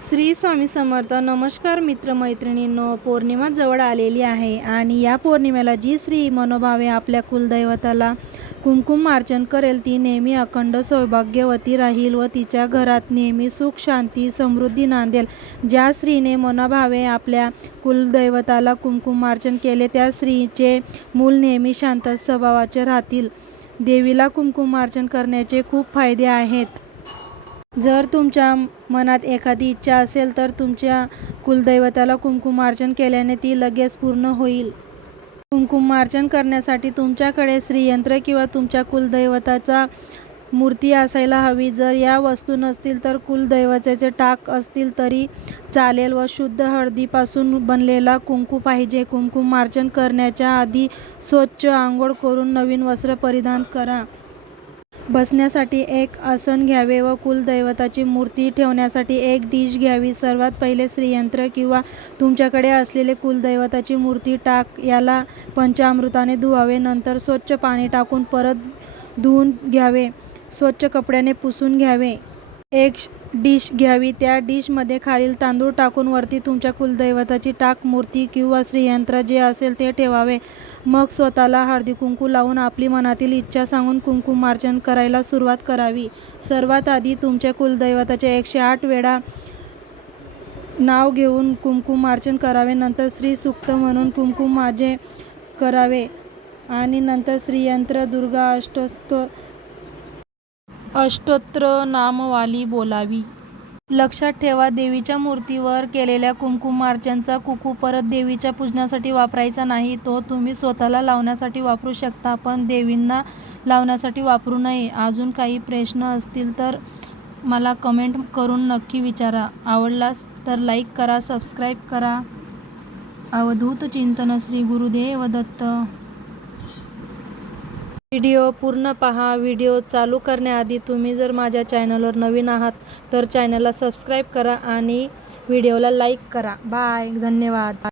श्री स्वामी समर्थ नमस्कार मित्रमैत्रिणींनो पौर्णिमा जवळ आलेली आहे आणि या पौर्णिमेला जी स्त्री मनोभावे आपल्या कुलदैवताला कुमकुम अर्चन करेल ती नेहमी अखंड सौभाग्यवती राहील व तिच्या घरात नेहमी सुख शांती समृद्धी नांदेल. ज्या स्त्रीने मनोभावे आपल्या कुलदैवताला कुंकुमार्चन केले त्या स्त्रीचे मूल नेहमी शांत स्वभावाचे राहतील. देवीला कुंकुमार्चन करण्याचे खूप फायदे आहेत. जर तुमच्या मनात एखादी इच्छा असेल तर तुमच्या कुलदैवताला कुंकुमार्चन केल्याने ती लगेच पूर्ण होईल. कुंकुमार्चन करण्यासाठी तुमच्याकडे श्रीयंत्र किंवा तुमच्या कुलदैवताचा मूर्ती असायला हवी. जर या वस्तू नसतील तर कुलदैवताचे टाक असतील तरी चालेल व शुद्ध हळदीपासून बनलेला कुंकू पाहिजे. कुंकुमार्चन करण्याच्या आधी स्वच्छ आंघोळ करून नवीन वस्त्र परिधान करा. बसण्यासाठी एक आसन घ्यावे व कुलदैवताची मूर्ती ठेवण्यासाठी एक डिश घ्यावी. सर्वात पहिले श्रीयंत्र किंवा तुमच्याकडे असलेले कुलदैवताची मूर्ती टाक याला पंचामृताने धुवावे नंतर स्वच्छ पाणी टाकून परत धुवून घ्यावे. स्वच्छ कपड्याने पुसून घ्यावे. एक डिश घ्यावी. त्या डिशमध्ये खालील तांदूळ टाकून वरती तुमच्या कुलदैवताची टाक मूर्ती किंवा श्रीयंत्र जे असेल ते ठेवावे. मग स्वतःला हळदी कुंकू लावून आपली मनातील इच्छा सांगून कुंकुमार्चन करायला सुरुवात करावी. सर्वात आधी तुमच्या कुलदैवताचे एकशे आठ वेळा नाव घेऊन कुंकुमार्चन करावे. नंतर श्री सुक्त म्हणून कुंकू माझे करावे. आणि नंतर श्रीयंत्र दुर्गा अष्टस्त अष्टोत्र नामवाली बोलावी. लक्षात ठेवा देवीच्या मूर्तीवर केलेल्या कुंकुमार्चनचा कुकू परत देवीच्या पूजनासाठी वापरायचा नाही तो तुम्ही स्वतःला लावण्यासाठी वापरू शकता पण देवींना लावण्यासाठी वापरू नये. अजून काही प्रश्न असतील तर मला कमेंट करून नक्की विचारा. आवडलास तर लाईक करा सबस्क्राईब करा. अवधूत चिंतन श्री गुरुदेव दत्त. व्हिडिओ पूर्ण पहा. व्हिडिओ चालू करण्याआधी तुम्ही जर माझ्या चॅनलवर नवीन आहात तर चॅनलला सबस्क्राईब करा आणि व्हिडिओला लाईक करा. बाय. धन्यवाद.